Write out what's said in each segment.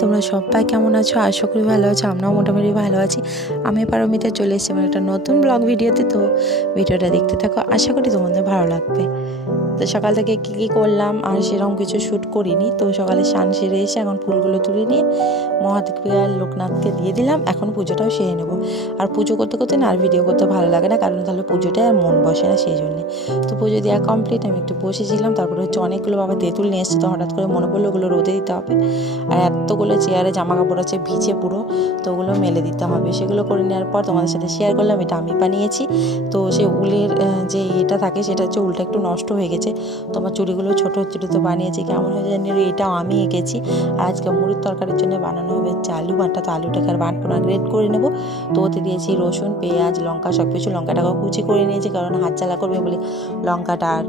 তোমরা সবাই কেমন আছো? আশা করি ভালো আছো, আমরাও মোটামুটি ভালো আছি। আমি পারমিতা চলে এসেছি আমার একটা নতুন ব্লগ ভিডিওতে তো ভিডিওটা দেখতে থাকো। আশা করি তোমাদের ভালো লাগবে। তো সকাল থেকে কী কী করলাম আর সেরকম কিছু শ্যুট করিনি। তো সকালে স্নান সেরে এসে এখন ফুলগুলো তুলে নিয়ে মহাদেবকে লোকনাথকে দিয়ে দিলাম। এখন পুজোটাও সেরে নেব। আর পুজো করতে করতে না আর ভিডিও করতে ভালো লাগে না, কারণ তাহলে পুজোটায় আর মন বসে না সেই জন্যে তো পুজো দেওয়া কমপ্লিট আমি একটু বসেছিলাম, তারপরে হচ্ছে অনেকগুলো বাবা তেঁতুল নিয়ে এসছে, তো হঠাৎ করে মনে পড়ল ওগুলো রোদে দিতে হবে। আর এতগুলো চেয়ারে জামা কাপড় আছে, ভিজে পুরো, তো ওগুলো মেলে দিতে হবে। সেগুলো করে নেওয়ার পর তোমাদের সাথে শেয়ার করলাম, এটা আমি বানিয়েছি। তো সেই উলের যে এটা থাকে, সেটা হচ্ছে উলটা একটু নষ্ট হয়ে গেছে। তো আমার চুড়িগুলো ছোটো ছোটো তো বানিয়েছি, কেমন হয়েছে জানি এটাও আমি এঁকেছি। আর আজকে মুড়ির তরকারির জন্য বানানো হবে আলু বাটা তো আলুটাকে আর বাটবো না গ্রেড করে নেব। তো ওতে দিয়েছি রসুন, পেঁয়াজ, লঙ্কা সব কিছু লঙ্কাটাকেও কুচি করে নিয়েছি, কারণ হাত চালা করবে বলে লঙ্কাটা আর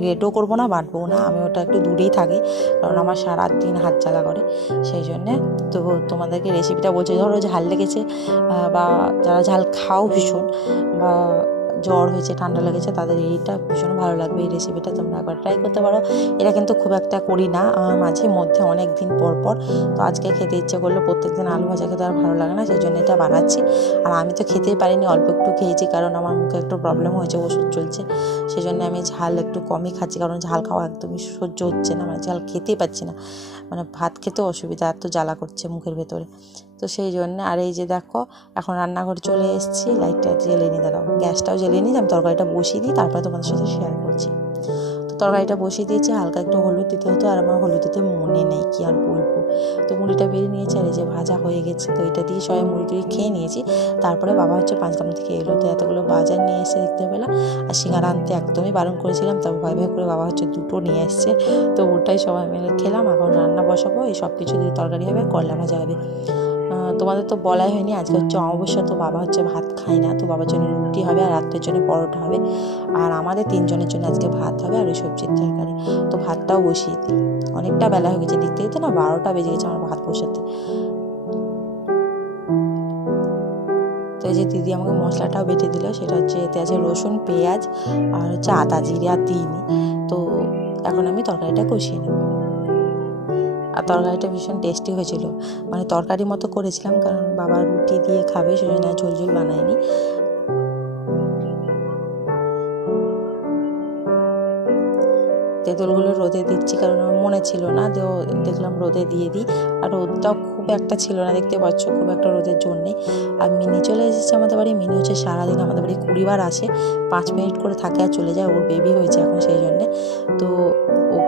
গ্রেটও করব না, বাটবো না। আমি ওটা একটু দূরেই থাকি, কারণ আমার সারা দিন হাত জ্বালা করে। সেই জন্যে তো তোমাদেরকে রেসিপিটা বলছি, ধরো ঝাল লেগেছে বা যারা ঝাল খাও ভীষণ, বা জ্বর হয়েছে, ঠান্ডা লেগেছে, তাদের এইটা ভীষণ ভালো লাগবে। এই রেসিপিটা তোমরা একবার ট্রাই করতে পারো। এটা কিন্তু খুব একটা করি না আমার মাঝে মধ্যে অনেক দিন পর পর। তো আজকে খেতে ইচ্ছে করল প্রত্যেক দিন আলু ভাজা খেতে আর ভালো লাগে না, সেই জন্য এটা বানাচ্ছি। আর আমি তো খেতেই পারিনি, অল্প একটু খেয়েছি কারণ আমার মুখে একটু প্রবলেম হয়েছে, ওষুধ চলছে। সেই জন্য আমি ঝাল একটু কমই খাচ্ছি, কারণ ঝাল খাওয়া একদমই সহ্য হচ্ছে না মানে ঝাল খেতেই পাচ্ছি না। মানে ভাত খেতেও অসুবিধা, এত জ্বালা করছে মুখের ভেতরে। তো সেই জন্য, আর এই যে দেখো, এখন রান্নাঘর চলে এসেছি লাইটটা জ্বেলে নিয়ে দাঁড়াও গ্যাসটাও জ্বেলে নিই আমি তরকারিটা বসিয়ে দিই তারপরে তোমাদের সাথে শেয়ার করছি। তো তরকারিটা বসিয়ে দিয়েছি, হালকা একটু হলুদ দিতে হতো আর আমার হলুদ দিতে মনে নেই, কি আর বলব। তো মুড়িটা বেরিয়ে নিয়েছি আর এই যে ভাজা হয়ে গেছে, তো এটা দিয়ে সবাই মুড়ি টুড়ি খেয়ে নিয়েছি। তারপরে বাবা হচ্ছে পাঁচগ্রাম থেকে এলো, তো এতগুলো বাজার নিয়ে এসে দেখতে পেলাম। আর সিঙ্গারা আনতে একদমই বারণ করেছিলাম তবে ভয় ভয় করে বাবা হচ্ছে দুটো নিয়ে এসছে। তো ওটাই সবাই মিলে খেলাম, এখন রান্না বসাবো, এই সব কিছু দিয়ে তরকারি হবে, করলা ভাজা হবে। তোমাদের তো বলাই হয়নি, আজকে হচ্ছে অমাবস্যা, তো বাবা হচ্ছে ভাত খায় না, তো বাবার জন্য রুটি হবে আর রাত্রের জন্য পরোটা হবে। আর আমাদের তিনজনের জন্য আজকে ভাত হবে আর ওই সবজির তরকারি। তো ভাতটাও বসিয়ে দিই। অনেকটা বেলা হয়ে গেছে দেখতে দেখতে না বারোটা বেজে গেছে আমার ভাত বসাতে। তো এই যে দিদি আমাকে মশলাটাও বেটে দিল, সেটা হচ্ছে এতে আছে রসুন, পেঁয়াজ আর হচ্ছে আদা জিরে দিইনি তো এখন আমি তরকারিটা কষিয়ে নেব। আর তরকারিটা ভীষণ টেস্টি হয়েছিল। মানে তরকারি মতো করেছিলাম কারণ বাবা রুটি দিয়ে খাবে, সেজন্য ঝোল ঝোল বানায়নি। তেঁতুলগুলো রোদে দিচ্ছি কারণ আমার মনে ছিল না, তো দেখলাম রোদে দিয়ে দিই। আর রোদটাও খুব একটা ছিল না, দেখতে পাচ্ছ খুব একটা রোদের জন্যে আর মিনি চলে এসেছে আমাদের বাড়ি। মিনি হচ্ছে সারাদিন আমাদের বাড়ি কুড়িবার আসে। পাঁচ মিনিট করে থাকে আর চলে যায়, ওর বেবি হয়েছে এখন সেই জন্যে। তো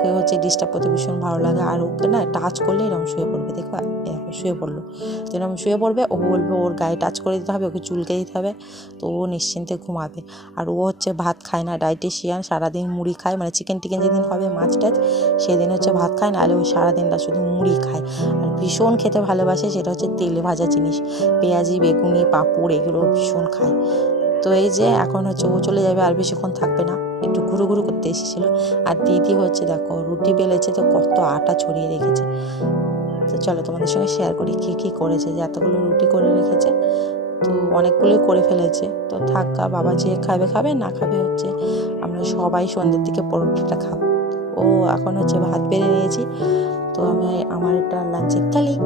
ওকে হচ্ছে ডিস্টার্ব করতে ভীষণ ভালো লাগে। আর ওকে না টাচ করলে এরকম শুয়ে পড়বে, দেখো শুয়ে পড়ল। তো এরকম শুয়ে পড়বে, ও বলবে ওর গায়ে টাচ করে দিতে হবে, ওকে চুলকে দিতে হবে, তো ও নিশ্চিন্তে ঘুমাবে। আর ও হচ্ছে ভাত খায় না ডাইটেশিয়ান সারাদিন মুড়ি খায় মানে চিকেন টিকেন যেদিন হবে, মাছ টাছ, সেদিন হচ্ছে ভাত খায় না হলে ও সারাদিনটা শুধু মুড়ি খায়। আর ভীষণ খেতে ভালোবাসে, সেটা হচ্ছে তেলে ভাজা জিনিস, পেঁয়াজি, বেগুনি, পাঁপড়, এগুলো ভীষণ খায়। তো এই যে, এখন হচ্ছে ও চলে যাবে, আর বেশিক্ষণ থাকবে না। একটু ঘুরু ঘুরু করতে এসেছিল। আর দিদি হচ্ছে দেখো, রুটি বেলেছে তো কত আটা ছড়িয়ে রেখেছে। তো চলো তোমাদের সঙ্গে শেয়ার করি কী কী করেছে, যে এতগুলো রুটি করে রেখেছে। তো অনেকগুলোই করে ফেলেছে। তো থাক বাবা যে খাবে খাবে, না খাবে হচ্ছে আমরা সবাই সন্ধ্যের দিকে পরোটাটা খাব। ও, এখন হচ্ছে ভাত বেড়ে নিয়েছি। তো আমি আমার একটা লাঞ্চের থালি